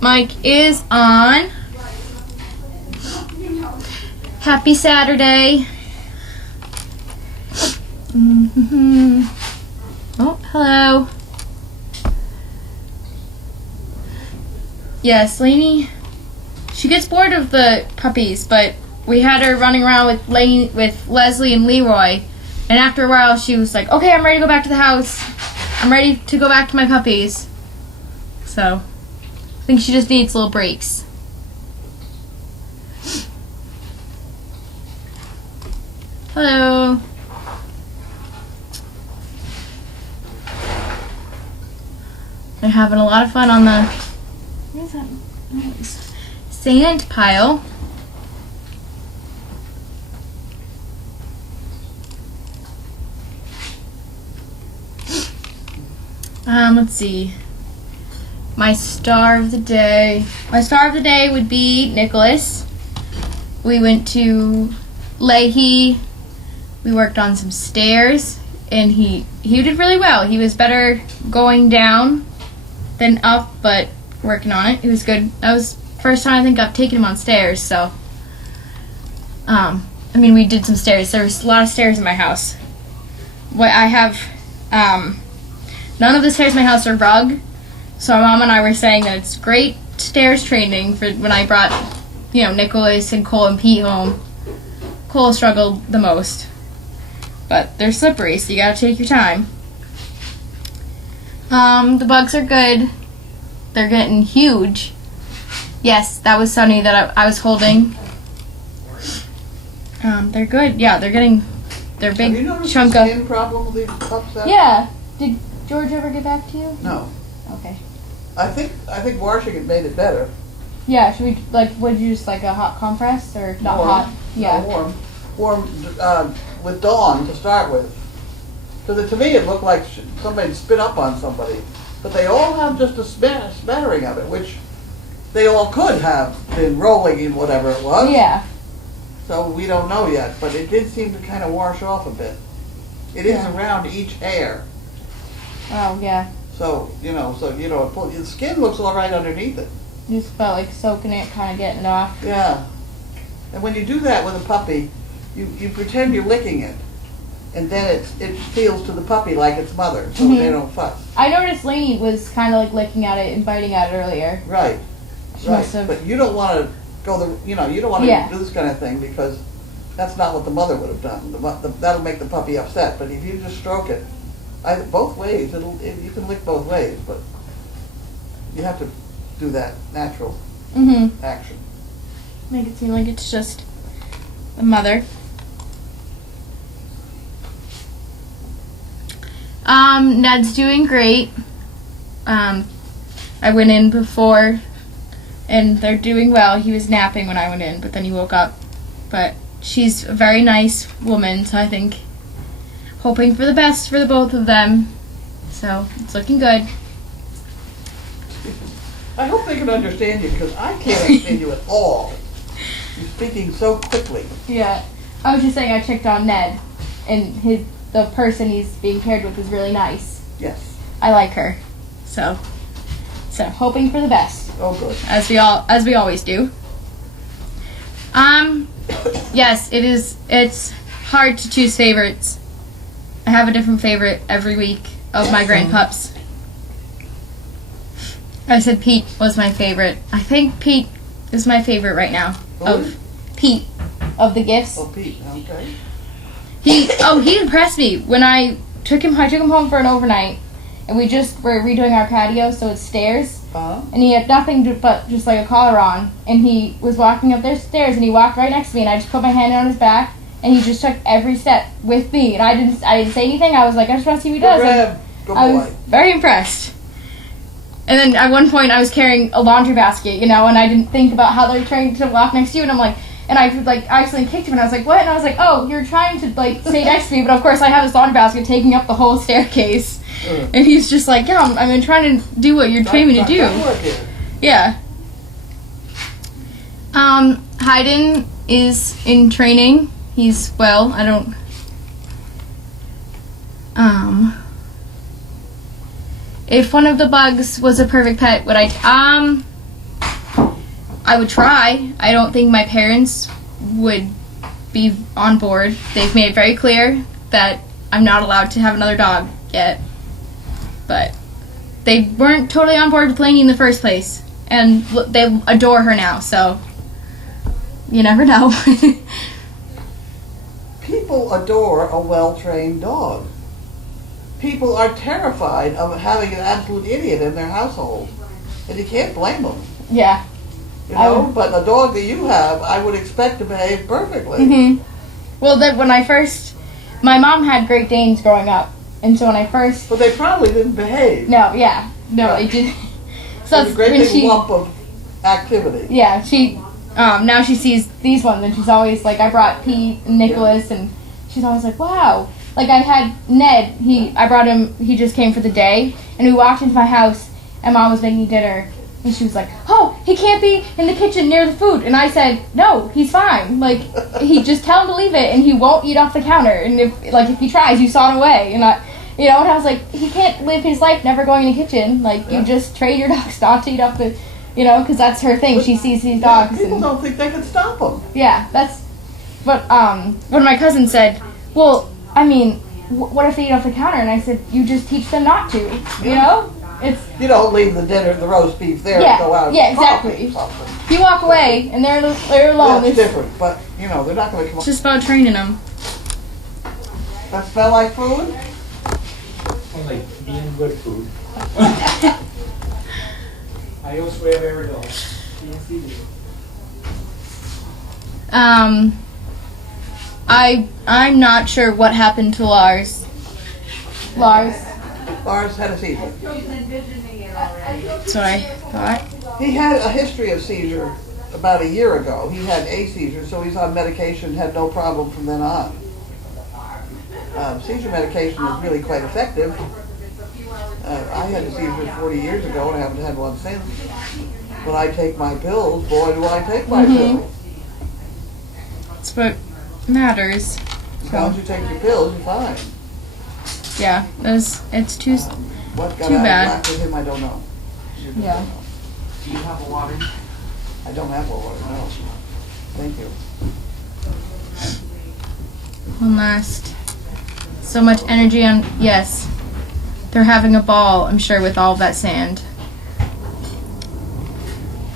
Mic is on. Happy Saturday. Oh, hello. Yes, Lainey, she gets bored of the puppies, but we had her running around with Leslie and Leroy, and after a while she was like, okay, I'm ready to go back to the house. I'm ready to go back to my puppies. So, I think she just needs little breaks. Hello. They're having a lot of fun on the, what is that noise? Sand pile. Let's see. My star of the day. My star of the day would be Nicholas. We went to Leahy. We worked on some stairs, and he did really well. He was better going down than up, but working on it. It was good. That was the first time I think I've taken him on stairs, so. We did some stairs. There was a lot of stairs in my house. What I have, none of the stairs in my house are rug, so my mom and I were saying that it's great stairs training for when I brought, Nicholas and Cole and Pete home. Cole struggled the most, but they're slippery, so you gotta take your time. The bugs are good. They're getting huge. Yes, that was Sunny that I was holding. They're good. Yeah, they're getting their big Have you noticed chunk the of. skin problem with these pups? Yeah. Did George ever get back to you? No. Okay. I think washing it made it better. Yeah. Should we would you just like a hot compress or not Warm. hot? Yeah. No, warm with Dawn to start with. Because to me it looked like somebody spit up on somebody. But they all have just a smattering of it, which they all could have been rolling in whatever it was. Yeah. So we don't know yet, but it did seem to kind of wash off a bit. It is around each hair. Oh yeah. So, the skin looks all right underneath it. Just felt like soaking it, kind of getting it off. Yeah. And when you do that with a puppy, you pretend you're licking it. And then it feels to the puppy like its mother, so they don't fuss. I noticed Lainey was kind of like licking at it and biting at it earlier. Right. She Right. must have. But you don't want to you don't want to do this kind of thing because that's not what the mother would have done. That'll make the puppy upset. But if you just stroke it, both ways, you can lick both ways, but you have to do that natural action. Make it seem like it's just the mother. Ned's doing great. I went in before, and they're doing well. He was napping when I went in, but then he woke up. But she's a very nice woman, so I think hoping for the best for the both of them. So it's looking good. I hope they can understand you because I can't understand you at all. You're speaking so quickly. Yeah. I was just saying I checked on Ned, and the person he's being paired with is really nice. Yes. I like her. So hoping for the best. Oh, good. As we always do. Yes, it's hard to choose favorites. I have a different favorite every week of my grandpups. I said Pete was my favorite. I think Pete is my favorite right now. Pete of the gifts. Oh, Pete. Okay. He impressed me when I took him home for an overnight, and we just were redoing our patio, so it's stairs. And he had nothing but just like a collar on, and he was walking up their stairs, and he walked right next to me, and I just put my hand on his back, and he just took every step with me, and I didn't say anything. I was like, I just want to see what he does. I was very impressed. And then at one point I was carrying a laundry basket, and I didn't think about how they're trying to walk next to you, and I'm like, and I accidentally kicked him, and I was like, what? And I was like, oh, you're trying to stay next to me, but of course I have this laundry basket taking up the whole staircase. And he's just like, yeah, I'm trying to do what you're training me to do. Yeah. Hayden is in training. He's if one of the bugs was a perfect pet, would I I would try. I don't think my parents would be on board. They've made it very clear that I'm not allowed to have another dog yet. But they weren't totally on board with Lainey in the first place. And they adore her now, so you never know. People adore a well-trained dog. People are terrified of having an absolute idiot in their household. And you can't blame them. Yeah. You know, but a dog that you have, I would expect to behave perfectly. Mm-hmm. Well, my mom had Great Danes growing up. And so when I first... But they probably didn't behave. No, yeah. No, they didn't. So it's a great big lump of activity. Yeah, now she sees these ones and she's always like, I brought Pete and Nicholas and she's always like, wow. Like I had Ned, I brought him, he just came for the day and we walked into my house and Mom was making dinner and she was like, oh, he can't be in the kitchen near the food. And I said, no, he's fine. Like, just tell him to leave it and he won't eat off the counter. And if he tries, you saw it away. And and I was like, he can't live his life never going in the kitchen. Like, you just train your dogs not to eat off the, because that's her thing. She sees these dogs. People don't think they can stop them. Yeah, that's, but when my cousin said, well, I mean, what if they eat off the counter? And I said, you just teach them not to, you know? You don't leave the roast beef there and go out. Yeah, exactly. You walk away and they're alone. That's different, but they're not going to come. It's just about training them. That smell like food? Like eating good food. I also have every dog. I'm not sure what happened to Lars. Lars had a seizure. That's what I thought. He had a history of seizure about a year ago. He had a seizure, so he's on medication, had no problem from then on. Seizure medication is really quite effective. I had a seizure 40 years ago and I haven't had one since. When I take my pills, boy, do I take my pills. That's what matters. As long as you take your pills, you're fine. Yeah, it's too What got too out bad. of whack with him, I don't know. Yeah. Do you have a water? I don't have water, no. Thank you. One last. So much energy on. Yes. They're having a ball, I'm sure, with all of that sand.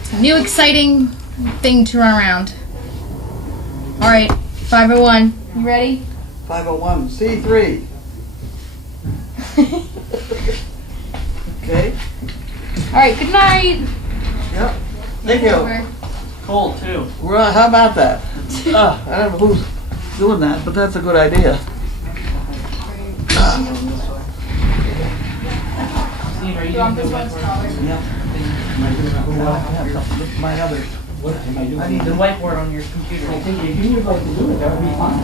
It's a new exciting thing to run around. Alright, 501. You ready? 501, C3. Okay? Alright, good night. Yep. Thank you. Cold too. Well, how about that? I don't know who's doing that, but that's a good idea. Steve, are you You want doing this the one whiteboard? smaller? Yeah. My other. What am I doing? I need the to- whiteboard on your computer. I think if you would like to do it, that would be fine.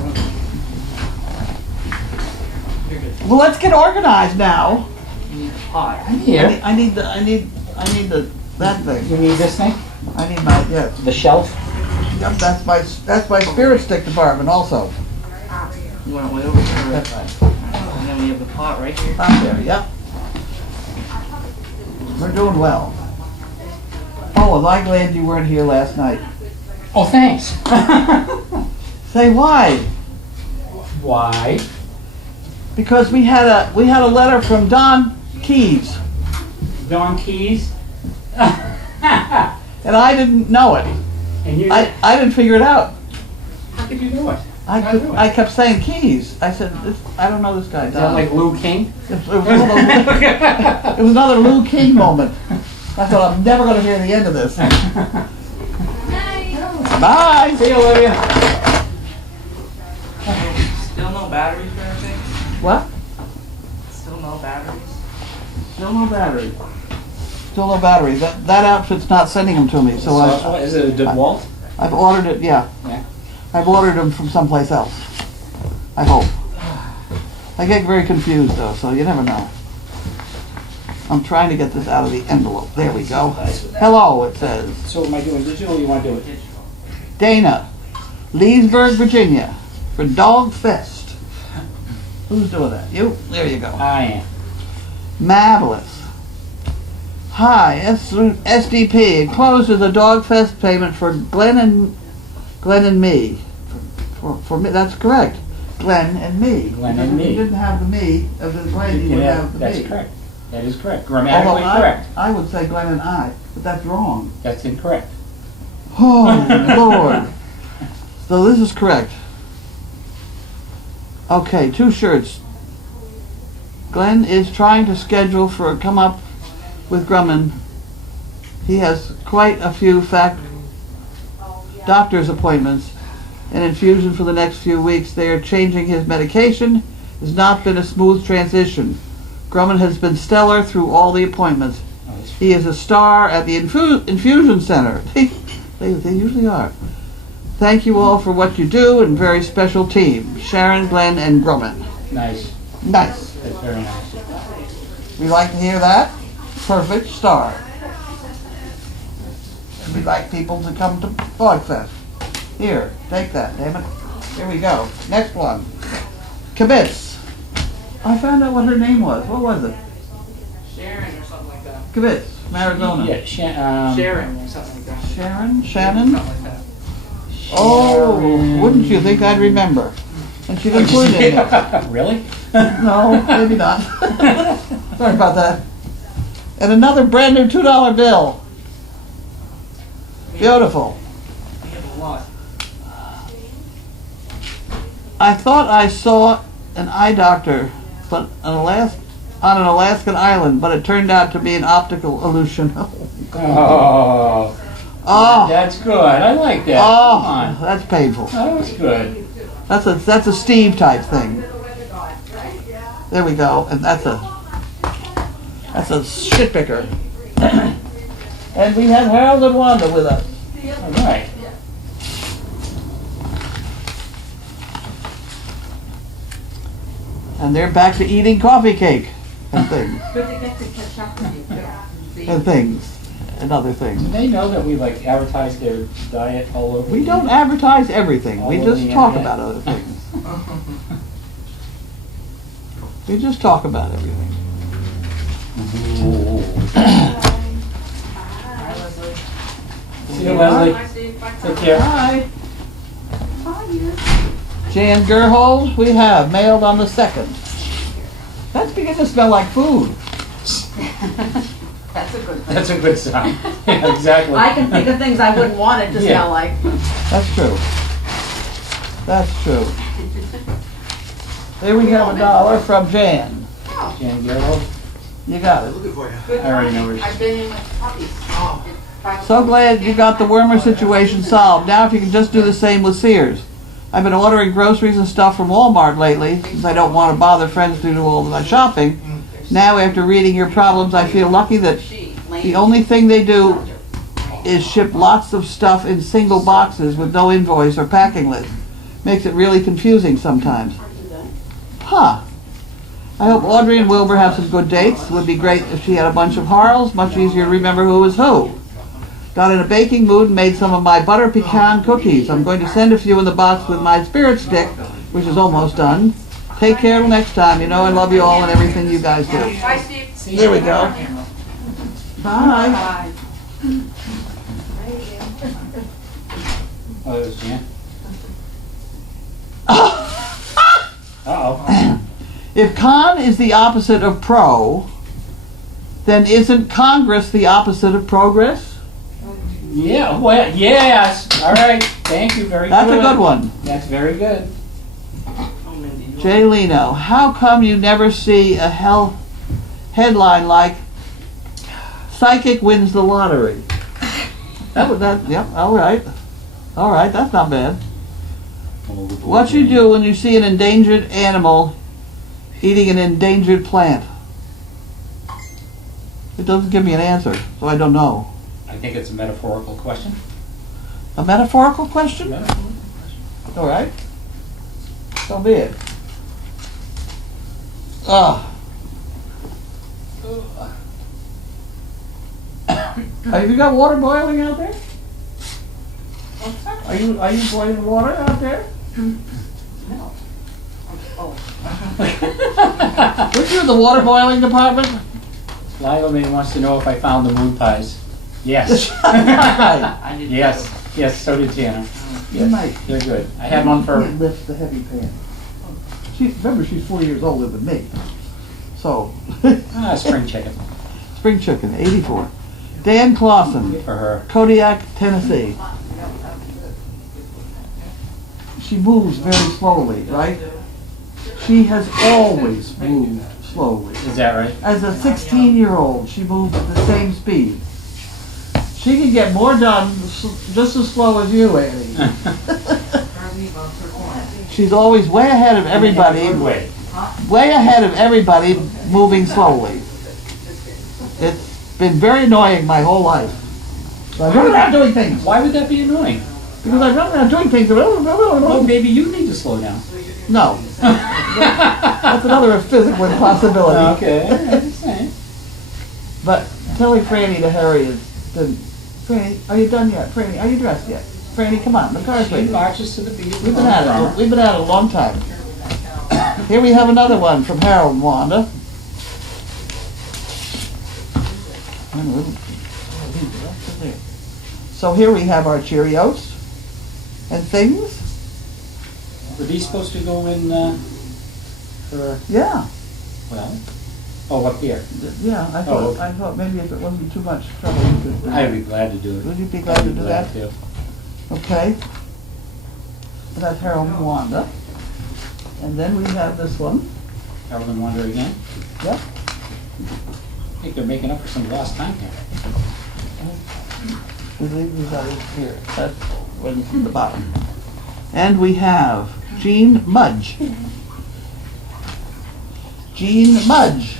You're good. Well, let's get organized now. You need the pot. I'm here. I need that thing. You need this thing? I need my, yes. The shelf? Yep, that's my spirit stick department also. You want it way over here? That's right. And then we have the pot right here. Up there, yep. We're doing well. Oh, was I glad you weren't here last night. Oh, thanks. Say why? Why? Because we had a letter from Don Keyes, Don Keys? and I didn't know it. And you? I didn't figure it out. How did you do it? I kept saying Keyes. I said, I don't know this guy. Is that Don. like Lou King? It was another Lou King moment. I thought I'm never going to hear the end of this. Bye. See you, Olivia. Still no batteries for anything? What? Still no batteries? Still no battery. Still no battery. That outfit's not sending them to me, so Is it a DeWalt? I've ordered it. Yeah. Yeah. I've ordered them from someplace else. I hope. I get very confused though, so you never know. I'm trying to get this out of the envelope. There we go. Hello, it says. So am I doing digital or you want to do it? Dana, Leesburg, Virginia, for Dog Fest. Who's doing that? You? There you go. I am. Marvelous. Hi, SDP encloses a dog fest payment for Glenn and me. For me, that's correct. Glenn and me. Glenn and If you me. didn't have the me of the Glenn, you would have the That's me. correct. That is correct. Grammatically Although correct. I would say Glenn and I, but that's wrong. That's incorrect. Oh, Lord. So this is correct. Okay, 2 shirts. Glenn is trying to schedule for come up with Grumman. He has quite a few doctor's appointments and infusion for the next few weeks. They are changing his medication. It has not been a smooth transition. Grumman has been stellar through all the appointments. He is a star at the infusion center. They usually are. Thank you all for what you do, and very special team. Sharon, Glenn, and Grumman. Nice. Nice. That's very nice. We like to hear that. Perfect star. And we like people to come to Dog Fest. Here, take that, damn it. Here we go. Next one. Kibitz. I found out what her name was. What was it? Sharon or something like that. Kibitz, Arizona. Yeah, Sharon or something like that. Sharon? Shannon? Something like that. Oh, wouldn't you think I'd remember? And she didn't put it in there. Really? No, maybe not. Sorry about that. And another brand new $2 bill. Beautiful. We have a lot. I thought I saw an eye doctor, but on an Alaskan island, but it turned out to be an optical illusion. Oh, Oh, that's good. I like that. Come oh, on. that's painful. That was good. That's a Steve type thing. There we go, and that's a shit picker. And we have Harold and Wanda with us. All right. And they're back to eating coffee cake and things. Good to get to catch up with you, too. And things. And other things. Do they know that we like advertise their diet all over? We don't advertise everything. We All over just the talk internet. about other things. We just talk about everything. Hi, Leslie. See you, Leslie. Hi, Steve. Bye, Take care. Hi. Hi, you. Jan Gerhold, we have mailed on the 2nd. That's beginning to smell like food. That's a good thing. That's a good sign. Yeah, exactly. I can think of things I wouldn't want it to Yeah. smell like. That's true. That's true. There we have $1 from Jan. Jan Gerald. You got it. Good I already know timing. where I've been in with puppies. So glad you got the wormer situation solved. Now if you can just do the same with Sears. I've been ordering groceries and stuff from Walmart lately since I don't want to bother friends to do all of my shopping. Now after reading your problems, I feel lucky that the only thing they do is ship lots of stuff in single boxes with no invoice or packing list. Makes it really confusing sometimes. Huh. I hope Audrey and Wilbur have some good dates. It would be great if she had a bunch of Harls. Much easier to remember who was who. Got in a baking mood and made some of my butter pecan cookies. I'm going to send a few in the box with my spirit stick, which is almost done. Take care till next time. You know I love you all and everything you guys do. Bye, Steve. There we go. Bye. Bye. Oh, it was Jan. Uh-oh. If con is the opposite of pro, then isn't Congress the opposite of progress? Yeah, well, yes. All right. Thank you. Very That's good. a good one. That's very good. Oh, Mindy, you Jay Leno, how come you never see a headline like "Psychic wins the lottery"? Yep, all right, that's not bad. What you do when you see an endangered animal eating an endangered plant? It doesn't give me an answer, so I don't know. I think it's a metaphorical question. A metaphorical question? Metaphorical. All right. So be it. Have you got water boiling out there? Are you boiling water out there? No. Oh. Weren't you in the water boiling department? Lila Mae wants to know if I found the moon pies. Yes. I did. Yes, yes, so did Tanner. You might. Yes, they're good. I had one for, Can't lift the heavy pan. Remember, she's 4 years older than me. So, spring chicken spring chicken, 84. Dan Clausen, for her. Kodiak, Tennessee. She moves very slowly, right? She has always moved slowly. Is that right? As a 16-year-old, she moves at the same speed. She can get more done just as slow as you, Annie. She's always way ahead of everybody. In a good way. Way ahead of everybody, moving slowly. It's been very annoying my whole life. I run around doing things. Why would that be annoying? Because I run around doing things. Well, maybe you need to slow down. No. That's another physical impossibility. Okay, I'm just saying. But telling Franny to hurry is... Franny, are you done yet? Franny, are you dressed yet? Franny, come on, the car's She waiting. marches to the beat. We've been at it. We've been at it a long time. Here we have another one from Harold and Wanda. So here we have our Cheerios and things. Were these supposed to go in for, Yeah, well, up here? yeah. Oh, okay. I thought maybe if it wasn't too much trouble, you could. I'd be glad to do it. Would you be glad to do that? to. Okay. So that's Harold and Wanda. And then we have this one. Harold and Wonder again. Yep. I think they're making up for some lost time here. We leave these others here. That's when it's at the bottom. And we have Jean Mudge. Jean Mudge.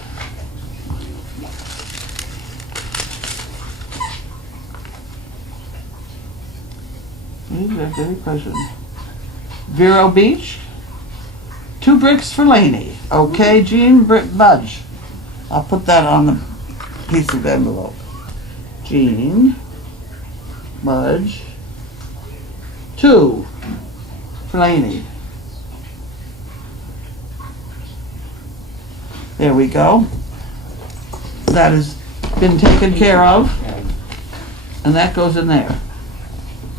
These are very pleasant. Vero Beach. 2 bricks for Laney. Okay, Jean Mudge. I'll put that on the piece of envelope. Jean Mudge. 2 for Laney. There we go. That has been taken care of, and that goes in there.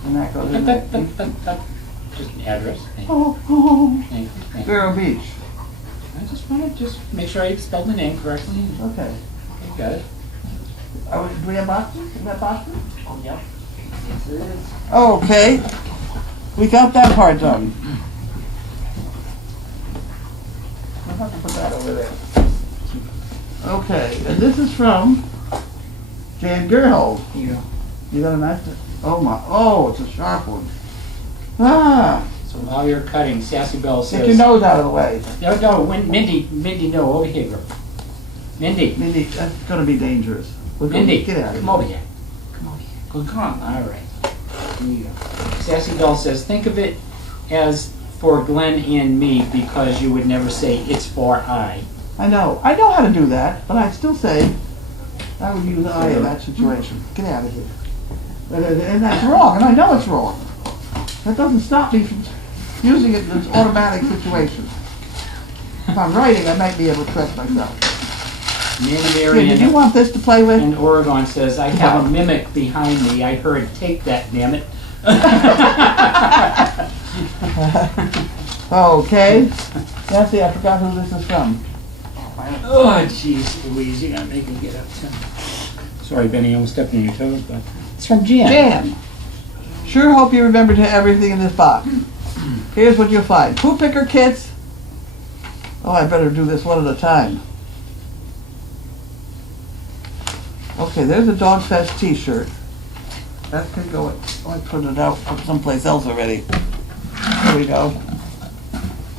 And that goes in there. Just an address. Oh, Thank you. Thank you. Vero Beach. I just want to make sure I spelled the name correctly. Okay. You got it. Do we have Boston? Is that Boston? Yep. Okay. We got that part done. I'll have to put that over there. Okay, and this is from Jan Gerhold. Yeah. You got a nice, oh, it's a sharp one. Ah, So while you're cutting, Sassy Bell says... get your nose out of the way. No, Mindy, no, over here, girl. Mindy, Mindy, that's gonna be dangerous. Mindy, Get out of come over here. here. Come over here. Come on. All right. Here you go. Sassy Bell says, think of it as for Glenn and me because you would never say it's for I. I know how to do that, but I'd still say I would use I in that situation. Get out of here. And that's wrong, and I know it's wrong. That doesn't stop me from using it in an automatic situation. If I'm writing, I might be able to correct myself. Manny Here, Marion did you want this to play with? in Oregon says, I have a mimic behind me. I heard, take that, damn it. Okay. Nancy, I forgot who this is from. Oh, jeez Louise, you gotta make me get up too. Sorry, Benny, I almost stepped on your toes, but it's from Jan. Jan. Sure hope you remember everything in this box. Here's what you'll find. Poo picker kits. Oh, I better do this one at a time. Okay, there's a Dog Fest t-shirt. That could go, I put it out someplace else already. There we go.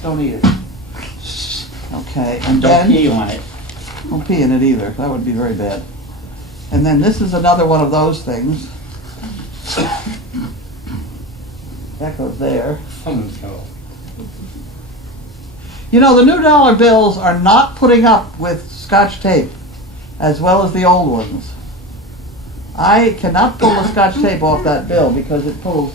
Don't eat it. Okay, and Don't then... pee on it. Don't pee in it either. That would be very bad. And then this is another one of those things. That goes there. Funko. You know, the new dollar bills are not putting up with Scotch tape as well as the old ones. I cannot pull the Scotch tape off that bill because it pulls,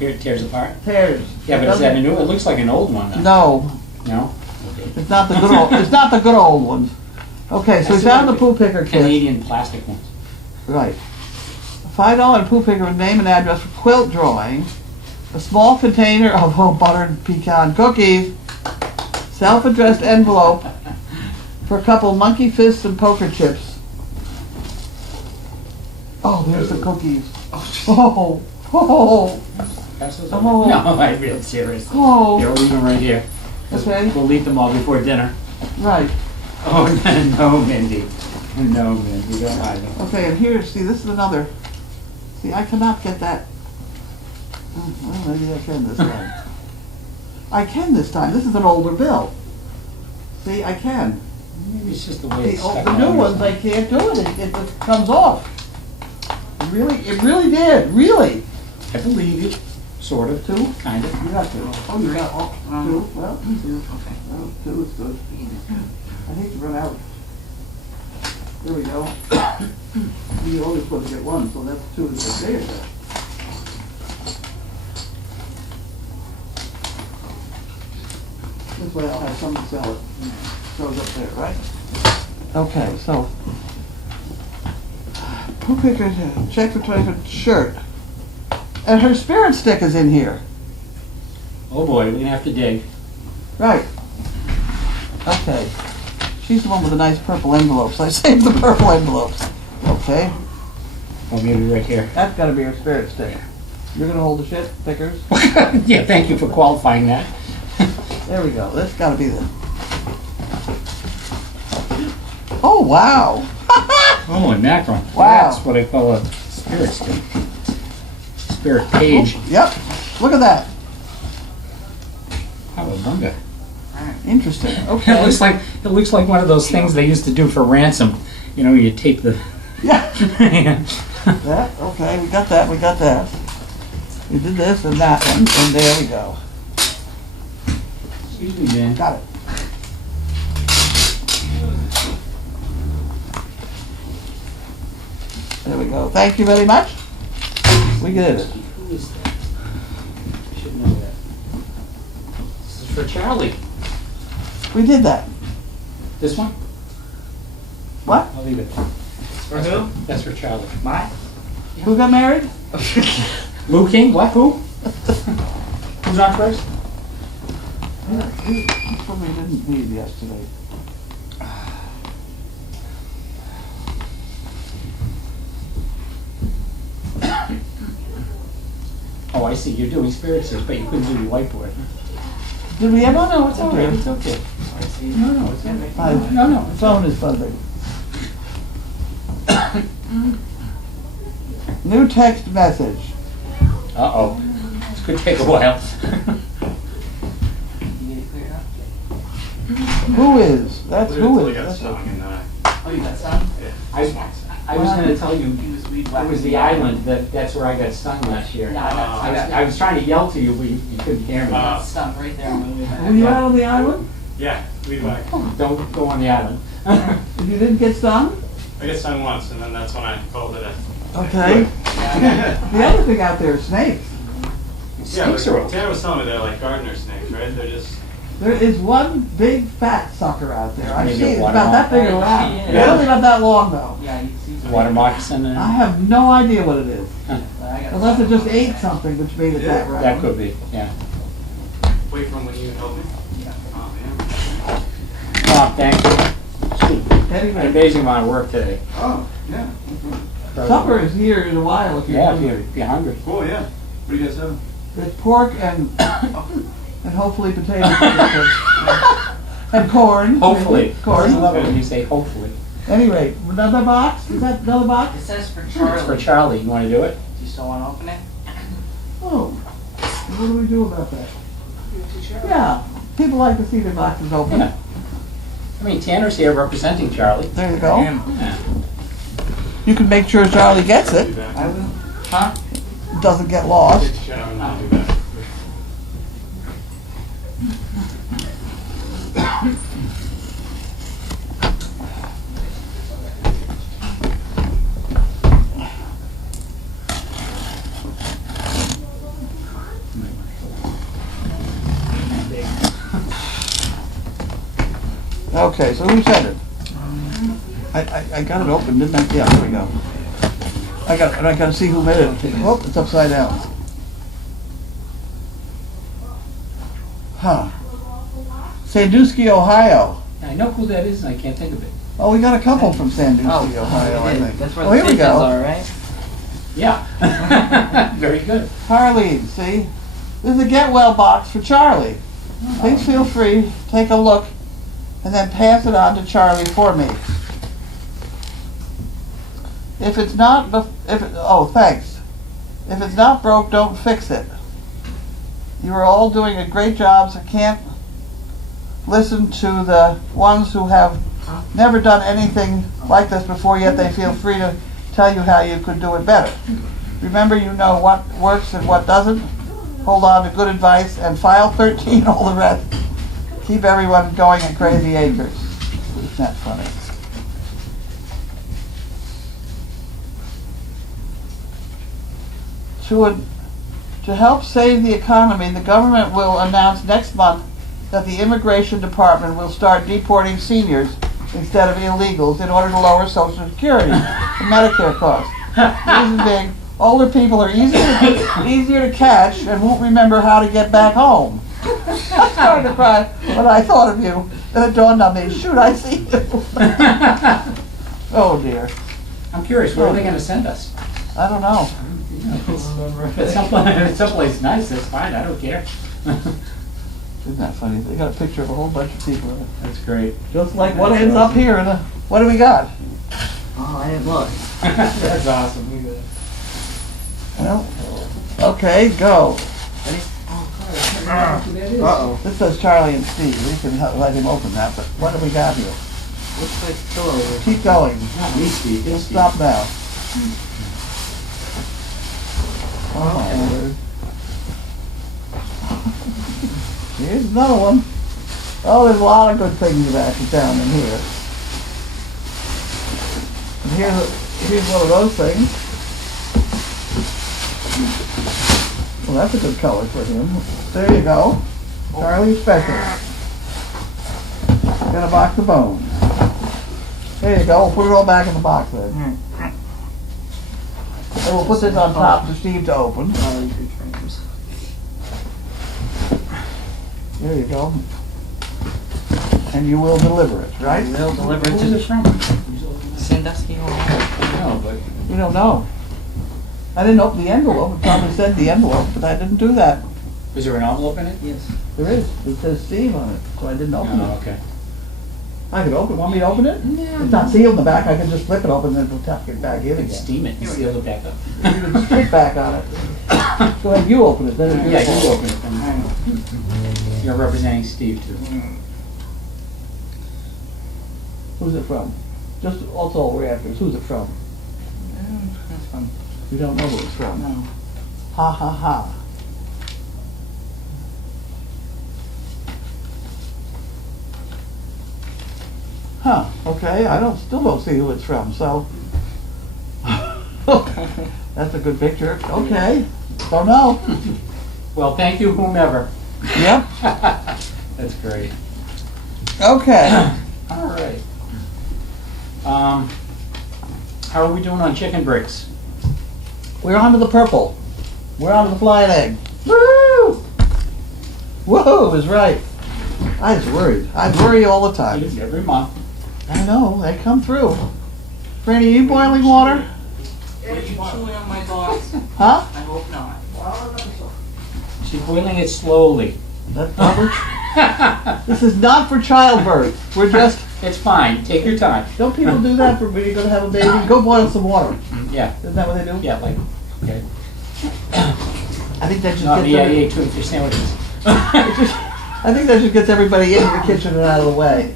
It tears apart. tears. Yeah, but is that a new? It looks like an old one. Though. No, No. Okay. it's not the good old. It's not the good old ones. Okay, so we I still found the like poo picker kit. Canadian plastic ones. Right. $5 poo picker with name and address for quilt drawing. A small container of buttered pecan cookies. Self-addressed envelope for a couple monkey fists and poker chips. Oh, there's the cookies. Oh, oh, Pass those Oh. over. No, I'm real serious. oh. Here, we'll leave them right here. Okay. We'll eat them all before dinner. Right. Oh, no, Mindy. No, Mindy, don't hide them. Okay, and here, see, this is another. See, I cannot get that. Well, maybe I can this time. I can this time. This is an older bill. See, I can. Maybe it's just the way The, it's stuck the on new or ones, I something. can't do it. It just comes off. It really did. Really. I believe you. Sort of. Two? Kind of. You got two. Oh, you got two. Well, two. Okay. Well, two is good. I hate to run out. There we go. You only supposed to get one, so that's two to get there. This way I'll have some to sell it. Goes up there, right? Okay, so. Who picked her check for 20 shirt? And her spirit stick is in here. Oh boy, we're gonna have to dig. Right. Okay. She's the one with the nice purple envelopes. I saved the purple envelopes. Okay. Oh, maybe right here. That's gotta be her spirit stick. You're gonna hold the shit, stickers? Yeah, thank you for qualifying that. There we go. That's gotta be the. Oh, wow. Oh, and mackerel. Wow. That's what I call a spirit stick. Spirit page. Yep. Look at that. Cowabunga. Interesting. It Okay. looks like one of those things they used to do for ransom. You know, you tape the. Yeah. Yeah. That. Okay. We got that. We got that. We did this and that one, and there we go. Excuse me, man. Got it. There we go. Thank you very much. We did it. Who is that? I should know that. This is for Charlie. We did that. This one? What? I'll leave it. For who? That's for Charlie. My? Who got married? Lou King? What? Who? Who's on first? He probably didn't read yesterday. Oh, I see. You're doing spirit sticks, but you couldn't do the whiteboard. Did we ever? Oh, no, it's all right. It's okay. No, it's okay. No, The phone is buzzing. New text message. Uh-oh. This could take a while. You need to clear it up? Who is? That's who is. got That's stung and Oh, you got some? I was going to tell you, He was weed it whacking. was the island. That's where I got stung last year. Yeah, I got I was trying to yell to you, but you couldn't hear me. stung right there on the way back. Were you out on the island? Yeah, weed whack. Don't go on the island. If you didn't get stung? I got stung once, and then that's when I called it a. Okay. Yeah, The other thing out there is snakes. Snakes are but okay. Tanner was telling me they're like gardener snakes, right? They're just. There is one big fat sucker out there. I've Maybe seen a it. It's water about that big moth. around. Yeah. It's only about that long though. Yeah, he's Water moccasin. I have no idea what it is. I got Unless it just ate something which made it that round. That could be, yeah. Wait from when you helped me? Yeah. Oh, yeah. Oh, thank you. An Anyway, amazing amount of work today. oh, yeah. Supper is here in a while if you're Yeah, hungry. if you're hungry. Cool, yeah. What do you guys have? There's pork and hopefully potatoes and corn. Hopefully. I Corn. love it when you say hopefully. Anyway, another box? Is that another box? It says for It's Charlie. for Charlie. You want to do it? Do you still want to open it? Oh, what do we do about that? Yeah, people like to see their boxes open. Yeah. I mean, Tanner's here representing Charlie. There you go. Yeah. You can make sure Charlie gets I'll do it, that. I will. Huh? doesn't get lost. I'll do that. Okay, so who said it? I got it open, didn't I? Yeah, there we go. I gotta see who made it. Oh, it's upside down. Huh. Sandusky, Ohio. I know who that is and I can't think of it. Oh, we got a couple from Sandusky, Ohio, I think. That's where Oh, the here we pigeons go. are, right? Yeah. Very good. Carlene, see? This is a get well box for Charlie. Please feel free, take a look, and then pass it on to Charlie for me. If it's not, oh, thanks. If it's not broke, don't fix it. You are all doing a great job, so can't listen to the ones who have never done anything like this before, yet they feel free to tell you how you could do it better. Remember, you know what works and what doesn't. Hold on to good advice and file 13, all the rest. Keep everyone going at crazy acres. Isn't that funny? To help save the economy, the government will announce next month that the Immigration Department will start deporting seniors instead of illegals in order to lower Social Security and Medicare costs. This is big. Older people are easier to catch and won't remember how to get back home. I started to cry when I thought of you. Then it dawned on me, shoot, I see you. Oh dear. I'm curious, where are they going to send us? I don't know. If it's someplace nice, that's fine. I don't care. Isn't that funny? They got a picture of a whole bunch of people in it. That's great. Just like what ends up here. What do we got? Oh, I didn't look. That's awesome. We got it. Well, okay, go. Uh-oh. This says Charlie and Steve. We can let him open that, but what do we got here? Looks like pillow. Keep going. Not me, Steve. It's Steve. Stop now. Oh, here's another one. Oh, there's a lot of good things actually down in here. And here's one of those things. Well, that's a good color for him. There you go. Charlie Special. Got a box of bones. There you go. We'll put it all back in the box then. And we'll put this on top for Steve to open. There you go. And you will deliver it, right? We'll deliver it to Who's it from? Sandusky, Ohio. No, but We don't know. I didn't open the envelope. It probably said the envelope, but I didn't do that. is there an envelope in it? Yes. There is. It says Steve on it, so I didn't open Oh, it. okay. I could open. Want me to open it? Yeah. It's not sealed in the back. I can just flip it open and then it'll tuck it back in You can again. steam it and seal it back up. You can stick back on it. Go ahead, you open it. Then it's Yeah, your you fault. open it then. You're representing Steve too. Who's it from? Just also all we're after is who's it from? That's fun. We don't know who it's from. No. Ha ha ha. Huh, okay, still don't see who it's from, so. That's a good picture. Okay, don't know. Well, thank you, whomever. Yep, That's great. okay. All right. How are we doing on chicken bricks? We're on to the purple. We're on to the flying egg. Woo! Whoa is right. I was worried. I worry all the time. Every month. I know, they come through. Franny, are you boiling water? Are you chewing on my thoughts? Huh? I hope not. She's boiling it slowly. That's probably. This is not for childbirth. We're just. It's fine. Take your time. Don't people do that for when you're going to have a baby? Go boil some water. Yeah. Isn't that what they do? Yeah, like, okay. I think that just Not gets. me, I ate 2 fish sandwiches. I think that just gets everybody into the kitchen and out of the way.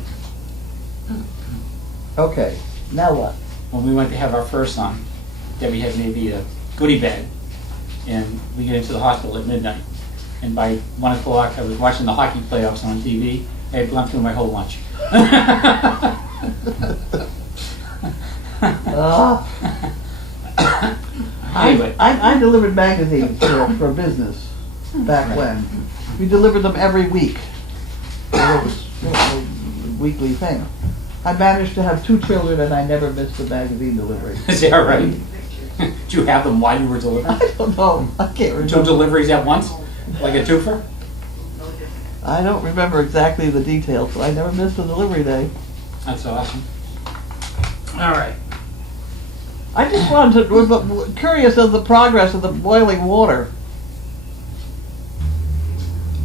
Okay. Now what? When we went to have our first son, Debbie had made me a goodie bag, and we get into the hospital at midnight. And by 1 o'clock, I was watching the hockey playoffs on TV. I had gone through my whole lunch. Anyway. I delivered magazines for business back when. We delivered them every week. It was a weekly thing. I managed to have 2 children and I never missed a magazine delivery. Is that right? Did you have them while you were delivering? I don't know. I can't 2 remember. deliveries at once? Like a twofer? I don't remember exactly the details, but I never missed a delivery day. That's awesome. All right. I just wanted to, was curious of the progress of the boiling water.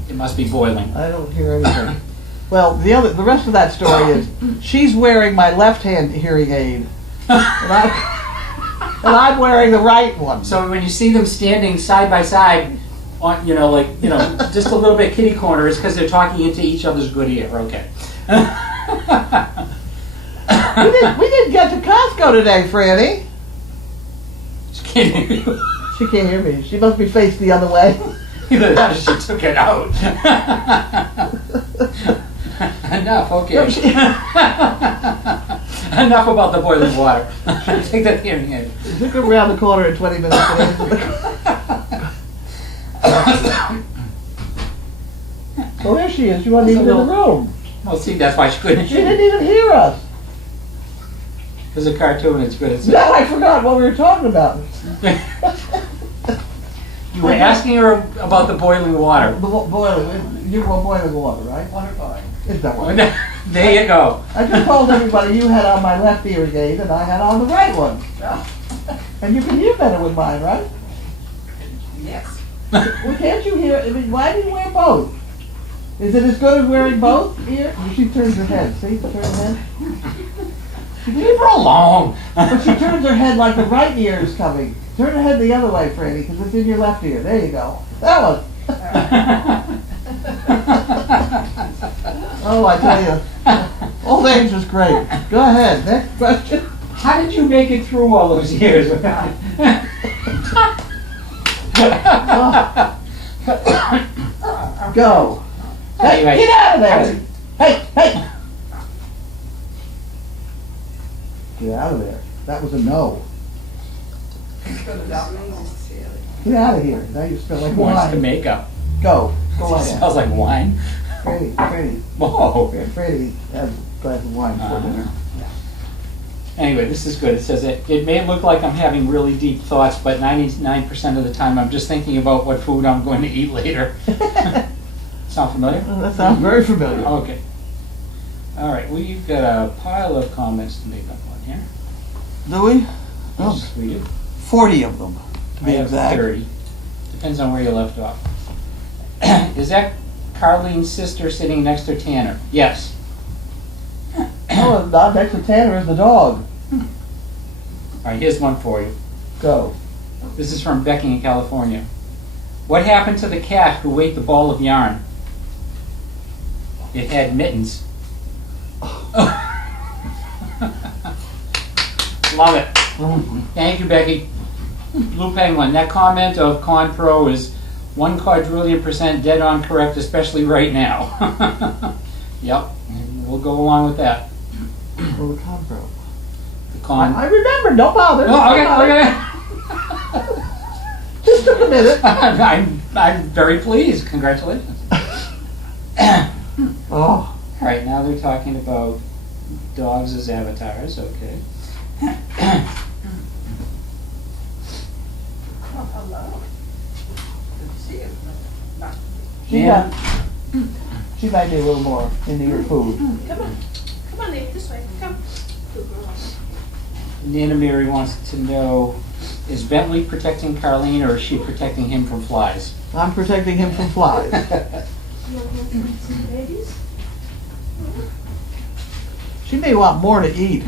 It must be boiling. I don't hear anything. Well, the rest of that story is she's wearing my left-hand hearing aid, and I'm wearing the right one. So when you see them standing side by side, on just a little bit kitty corner, it's because they're talking into each other's good ear. Okay. We didn't get to Costco today, Franny. She can't hear you. She can't hear me. She must be faced the other way. Either that or she took it out. Enough, okay. Enough about the boiling water. Take that hearing aid. It took her around the corner in 20 minutes to answer the Oh, there she is. She wasn't even in the room. Well, see, that's why she couldn't She hear didn't you. even hear us. There's a cartoon, it's good. Now I forgot what we were talking about. You were asking her about the boiling water. Boiling. You want boiling water, right? Water boy. It's that one. There you go. I just told everybody you had on my left hearing aid and I had on the right one. And you can hear better with mine, right? Yes. Well, can't you hear? I mean, why do you wear both? Is it as good as wearing both ears? She turns her head. See, turn her head. Leave her alone. But she turns her head like the right ear is coming. Turn her head the other way, Franny, because it's in your left ear. There you go. That one. Oh, I tell you, old age is great. Go ahead. Next question. How did you make it through all those years without? Go. Hey, Anyway. get out of there. Hey, hey. Get out of there. That was a no. Get out of here. Now you smell like Wants to wine. make up. Go. Go It lie down. smells like wine. Franny, Whoa. Franny has a glass of wine for dinner. Anyway, this is good. It says it may look like I'm having really deep thoughts, but 99% of the time I'm just thinking about what food I'm going to eat later. Sound familiar? That sounds very familiar. Okay. All right, we've got a pile of comments to make up on here. Do we? Yes, we do. 40 of them, to I be have exact. 30. Depends on where you left off. Is that Carlene's sister sitting next to Tanner? Yes. Oh, not next to Tanner is the dog. All right, here's one for you. Go. This is from Becky in California. What happened to the cat who ate the ball of yarn? It had mittens. Love it. Thank you, Becky. Blue Penguin, that comment of Con Pro is 1,000,000,000% dead on correct, especially right now. Yep, we'll go along with that. Well, the Conpro. The Con. I remember, don't bother. Oh, okay, okay. Just took a minute. I'm very pleased. Congratulations. Oh. All right, now they're talking about dogs as avatars. Okay. Oh, hello. Good to see you. She might be a little more into your food. Come on, Nate, this way, come. Good girl. Nana Mary wants to know, is Bentley protecting Carlene or is she protecting him from flies? I'm protecting him from flies. She may want more to eat.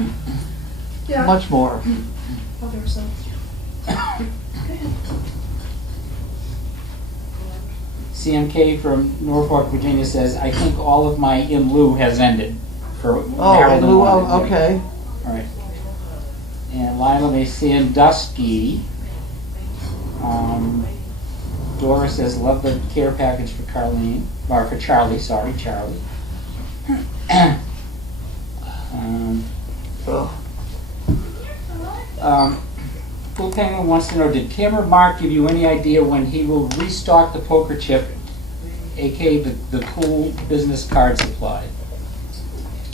Yeah. Much more. I'll give her some. CMK from Norfolk, Virginia says, I think all of my in lieu has ended. For Oh, Maryland in lieu wanted, of, yeah. okay. All right. And Lila Sandusky. Dora says, love the care package for Carlene. Or for Charlie, sorry, Charlie. Blue Penguin wants to know, did Cameron Mark give you any idea when he will restock the poker chip, aka the cool business card supply?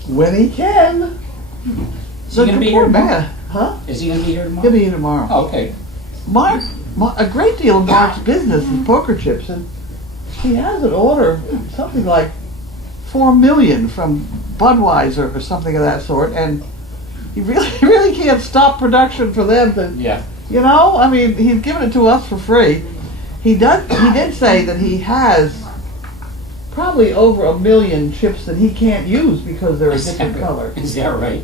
When he can. Is he gonna be here poor tomorrow? man, huh? Is he gonna be here He'll tomorrow? be here tomorrow. Oh, okay. Mark, a great deal of Mark's business is poker chips, and he has an order of something like 4 million from Budweiser or something of that sort, and he really can't stop production for them to, Yeah. you know, I mean, he's given it to us for free. He did say that he has probably over 1 million chips that he can't use because they're a different color. Is that right?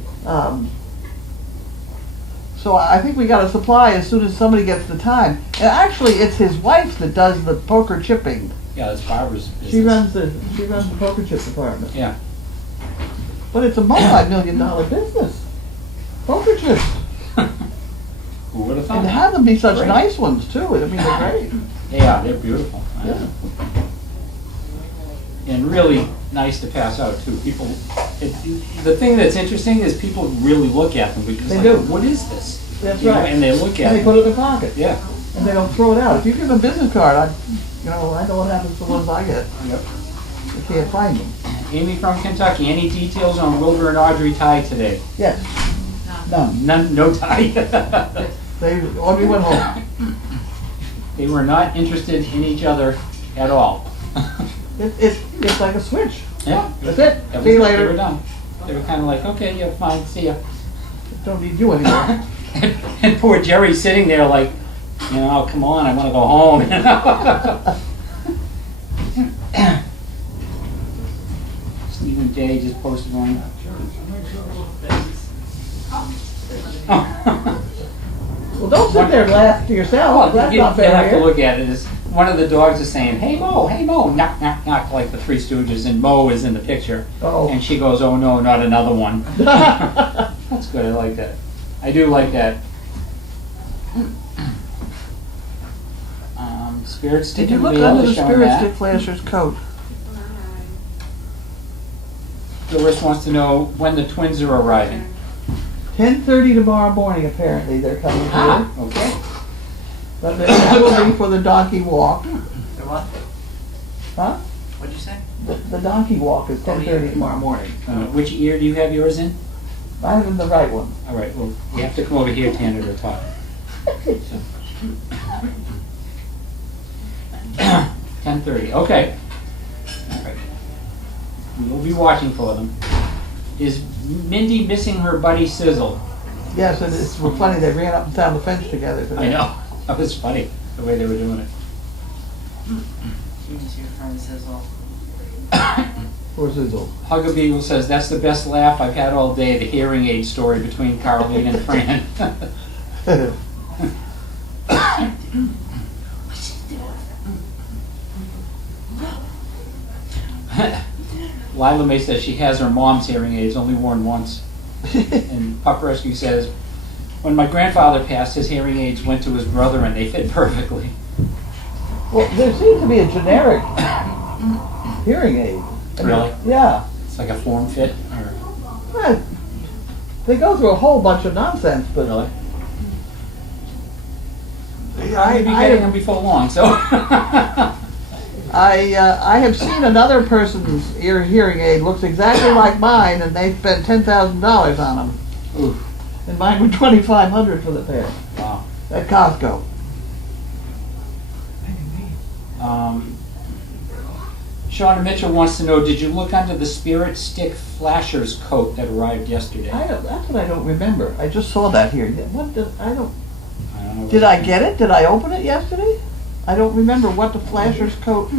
So I think we got to supply as soon as somebody gets the time. And actually, it's his wife that does the poker chipping. Yeah, that's Barbara's business. She runs the poker chip department. Yeah. But it's a multi-million-dollar business. Poker chips. Who would have And to thought? have them be such Great. nice ones too. I mean, they're great. Yeah, they're beautiful. Yeah. And really nice to pass out too. People, the thing that's interesting is people really look at them because They like, do. what is this? That's You know, right. and they look at And they them. put it in their pocket. Yeah. And they don't throw it out. If you give them a business card, I know what happens to the ones I get. Yep. You can't find them. Amy from Kentucky, any details on Wilbur and Audrey tie today? Yes. None. None, no tie. Audrey went home. They were not interested in each other at all. It's like a switch. Yeah. That's it. That See you was it. They were later. done. They were kind of like, okay, yeah, fine, see ya. Don't need you anymore. And poor Jerry's sitting there like, you know, oh, come on, I want to go home. You know? Stephen Day just posted one. Well, don't sit there and laugh to yourself. Well, That's you not have fair. to look at it as one of the dogs is saying, hey Mo, knock, knock, knock, like the Three Stooges, and Mo is in the picture. Oh. And she goes, oh no, not another one. That's good, I like that. I do like that. Spirit Did stick you in look mail under is the showing Spirit that. Stick Flasher's coat? Doris wants to know when the twins are arriving. 10:30 tomorrow morning, apparently, they're coming here. Ah, okay. But that will be for the donkey walk. The what? Huh? What'd you say? The donkey walk is 10:30 tomorrow morning. Which ear do you have yours in? I have in the right one. All right, well, you have to come over here, Tanner, to talk. 10:30, okay. All right. We will be watching for them. Is Mindy missing her buddy Sizzle? Yes, and it's funny, they ran up and down the fence together today. I know. That was funny, the way they were doing it. She was your friend says, well, Poor Zizzle. Hugger Beagle says, that's the best laugh I've had all day, the hearing aid story between Carlene and Fran. Lila May says she has her mom's hearing aids, only worn once. And Pup Rescue says, when my grandfather passed, his hearing aids went to his brother and they fit perfectly. Well, there seems to be a generic hearing aid. I mean, Really? Yeah. It's like a form fit, or Well, they go through a whole bunch of nonsense, but really? I, I'll be I, getting them before long, so. I have seen another person's hearing aid looks exactly like mine, and they spent $10,000 on them. Oof. And mine were $2,500 for the pair Wow. at Costco. Shauna Mitchell wants to know, did you look under the Spirit Stick Flasher's coat that arrived yesterday? That's what I don't remember. I just saw that here. What did I don't? I don't know. Did I get it? Did I open it yesterday? I don't remember what the Flasher's coat.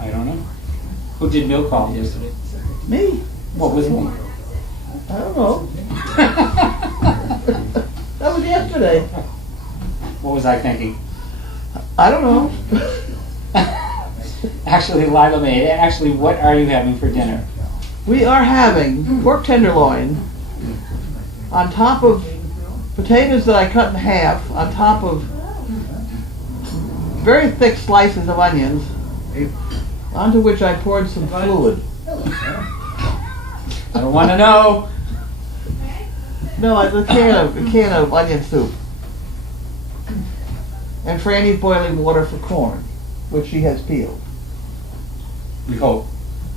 I don't know. Who did Mail Call yesterday? Me. What was me? I don't know. That was yesterday. What was I thinking? I don't know. Actually, Lila May, actually, what are you having for dinner? We are having pork tenderloin on top of potatoes that I cut in half, on top of very thick slices of onions, onto which I poured some fluid. I don't want to know. No, a can of onion soup. And Franny's boiling water for corn, which she has peeled. We hope.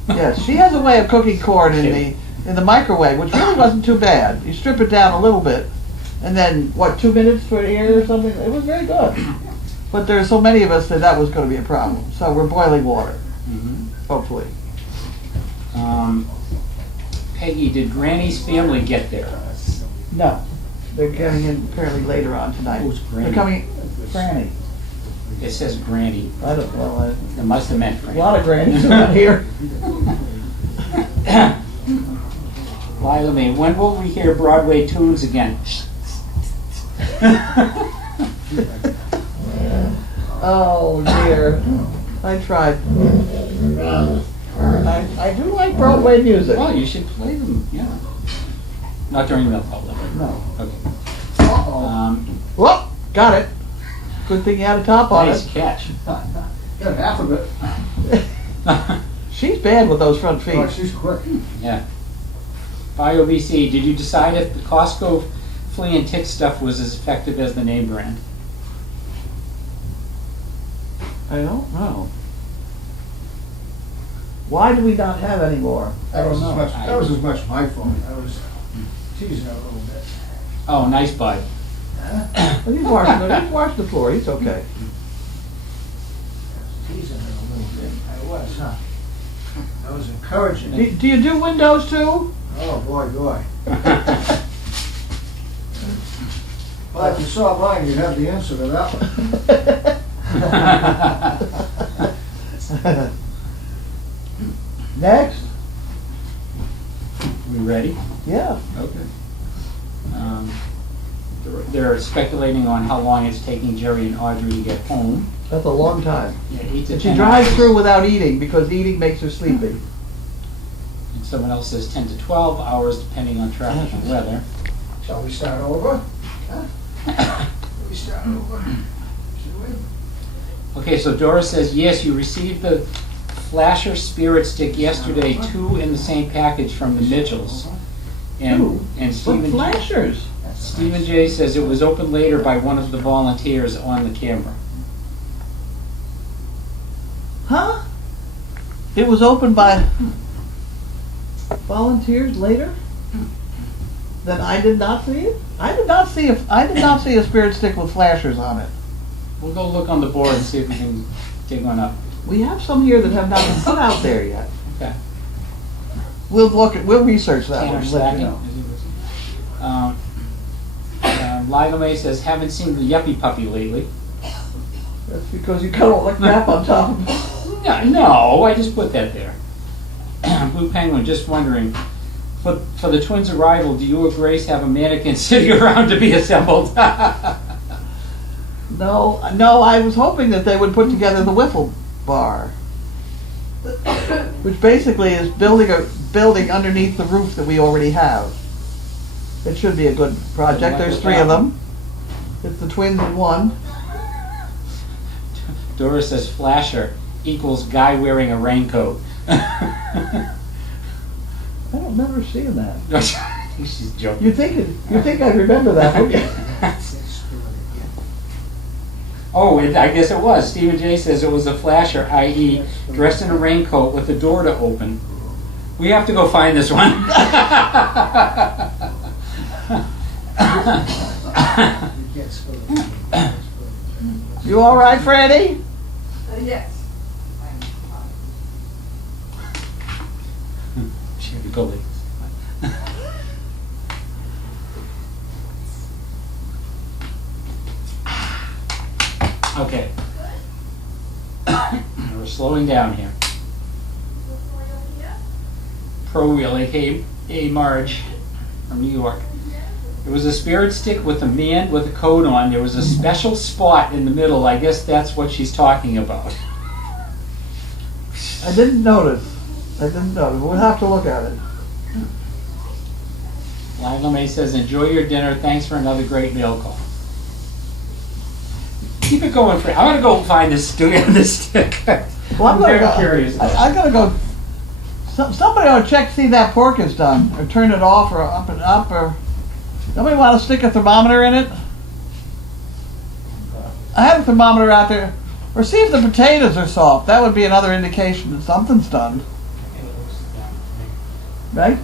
Yes, she has a way of cooking corn in in the microwave, which really wasn't too bad. You strip it down a little bit, and then, 2 minutes for air or something? It was very good. But there are so many of us that was going to be a problem. So we're boiling water, hopefully. Peggy, did Granny's family get there? No. They're coming in apparently later on tonight. Who's Granny? They're coming, Granny. It says Granny. I don't know. It must have meant A Granny. lot of grannies around here. Lila Mae, when will we hear Broadway tunes again? Oh dear. I tried. I do like Broadway music. Well, you should play them, yeah. Not during the public. No. Okay. Whoop! Got it. Good thing you had a top on Nice it. catch. Got half of it. She's bad with those front feet. Oh, she's quick. Yeah. BioBC, did you decide if the Costco flea and tick stuff was as effective as the name brand? I don't know. Why do we not have any more? I don't know. That was as much my fault. I was teasing her a little bit. Oh, nice bud. Well, he's washed the floor. He's okay. Teasing her a little bit. I was, huh? I was encouraging her. Do you do windows too? Oh, boy. Well, if you saw mine, you'd have the answer to that one. Next. We ready? Yeah. Okay. They're speculating on how long it's taking Jerry and Audrey to get home. That's a long time. Yeah, 8 to And 10 she drives hours. through without eating because eating makes her sleepy. And someone else says 10 to 12 hours depending on traffic and weather. Shall we start over? Huh? Shall we start over? Should we? Okay, so Doris says, yes, you received the Flasher Spirit Stick yesterday, 2 in the same package from the Mitchells. And But Stephen flashers. Stephen J says it was opened later by one of the volunteers on the camera. Huh? It was opened by volunteers later? Then I did not see it? I did not see a spirit stick with flashers on it. We'll go look on the board and see if we can dig one up. We have some here that have not been put out there yet. Okay. We'll research that Tanner one and let you Slacken. know. Lila Mae says, haven't seen the Yuppie Puppy lately. That's because you cut all the crap on top of it. No, I just put that there. Blue Penguin, just wondering, for the twins' arrival, do you or Grace have a mannequin sitting around to be assembled? No, I was hoping that they would put together the wiffle bar, which basically is building a building underneath the roof that we already have. It should be a good project. There's 3 of them. It's the twins in one. Doris says flasher equals guy wearing a raincoat. I don't remember seeing that. She's joking. You think I remember that, wouldn't you? Oh, I guess it was. Stephen J says it was a flasher, i.e. dressed in a raincoat with the door to open. We have to go find this one. You all right, Franny? Yes. Here we go, ladies. Okay. We're slowing down here. Pro Wheel, aka Marge from New York. There was a spirit stick with a man with a coat on. There was a special spot in the middle. I guess that's what she's talking about. I didn't notice. We'll have to look at it. Lionel May says, enjoy your dinner. Thanks for another great mail call. Keep it going, Fred. I'm going to go find this stick. Well, I'm very gonna go. curious. I'm gonna go. Somebody ought to check to see if that pork is done, or turn it off, or up and up, or. Somebody want to stick a thermometer in it? I have a thermometer out there. Or see if the potatoes are soft. That would be another indication that something's done. Right?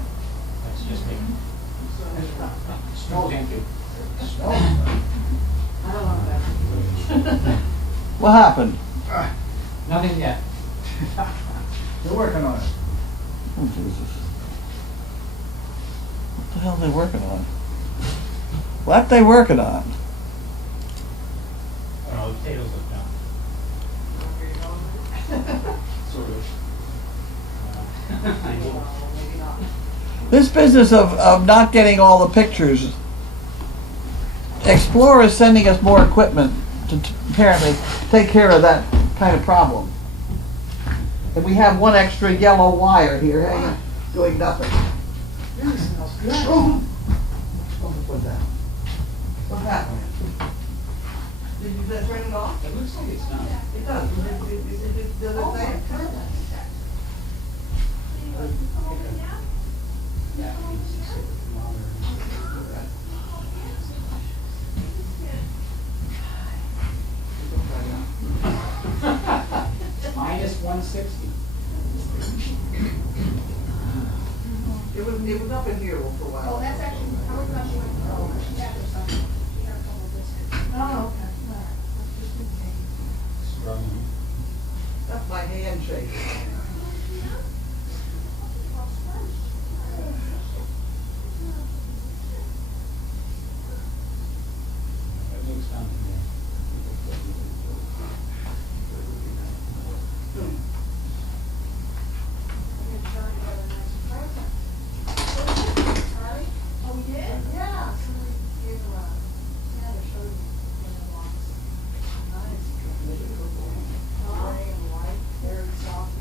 Thank you. What happened? Nothing yet. They're working on it. Oh, Jesus. What the hell are they working on? What they working on? Oh, the potatoes look done. Sort of. I know. This business of not getting all the pictures. Explorer is sending us more equipment to apparently take care of that kind of problem. And we have one extra yellow wire here hanging, doing nothing. Really smells good. Oh. What's that? What's happening? Did you turn it off? It looks like it's done. It does. Does it say? Yeah. Minus 160. It was up in here for a while. Oh, that's actually, I was not sure. Oh, she had her son. She had a couple of biscuits. Oh, okay. All right. Struggling. That's my handshake. It looks done. Oh, we did? Yeah. Somebody gave her a, yeah, they showed me in the box. Nice. Gray and white, very soft. I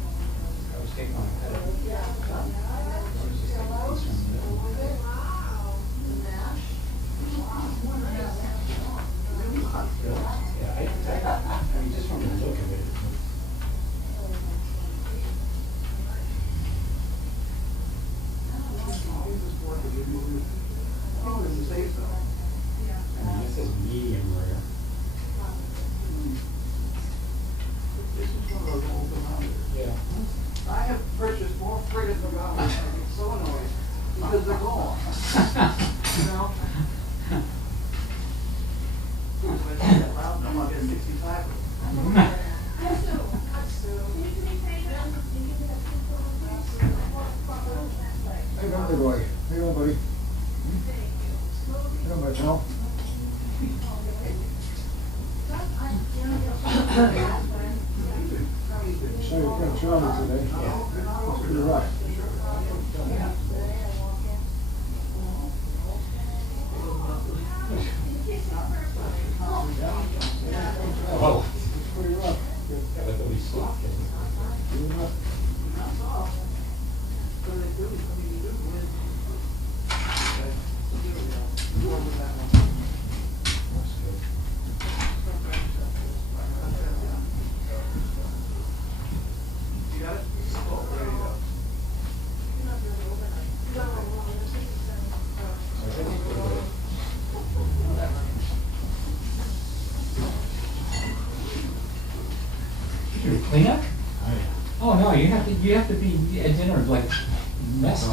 was taking on a cut. Yeah. Wow. The mash. Yeah, I mean, just from the look of it. I mean, this is medium rare. This is one of those old thermometers. Yeah. I have purchased more friggin' thermometers. I'm so annoyed because they're gone. You know? When I get loud, I'll get 65 of them. Hey, buddy boy. Hey, old buddy. Hey, my pal. So you're kind of charming today. That's pretty rough. Oh. It's pretty rough. Yeah, but we soft. Pretty rough. Your cleanup? Oh no, you have to be at dinner like mess.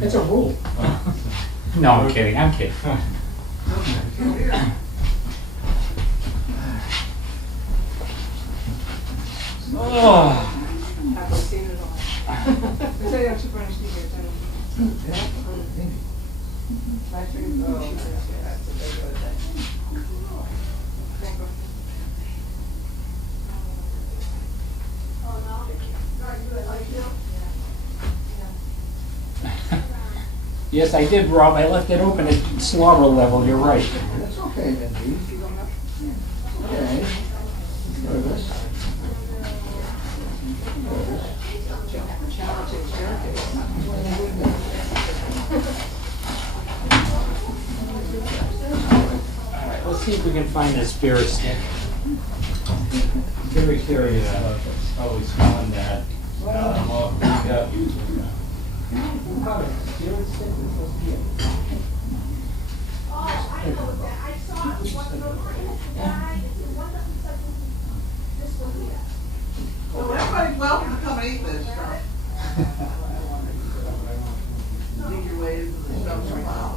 It's a rule. No, I'm kidding. Oh. Yes, I did, Rob. I left it open at slobber level. You're right. That's okay, Mindy. Okay. Nervous. All right, let's see if we can find the spirit stick. Very curious about this. Probably smelling that. Well, Yeah. who got a spirit stick? It's supposed to be a- Oh, I know that. I saw one of those, it's the guy, it's the one that looks like this one here. Well, everybody's welcome to come and eat this stuff. Make your way into the stuff somehow.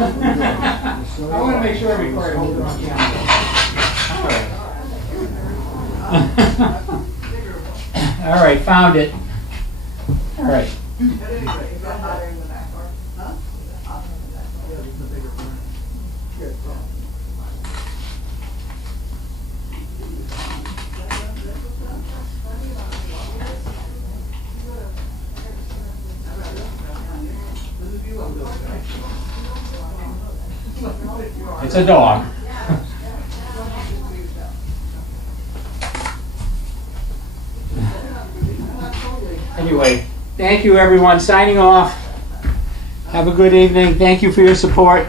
I want to make sure before I hold it on camera. All right, found it. All right. At any rate, is that hotter in the back, or, huh? Hotter in the back. Yeah, this is a bigger burner. Good. It's a dog. Anyway, thank you everyone. Signing off. Have a good evening. Thank you for your support.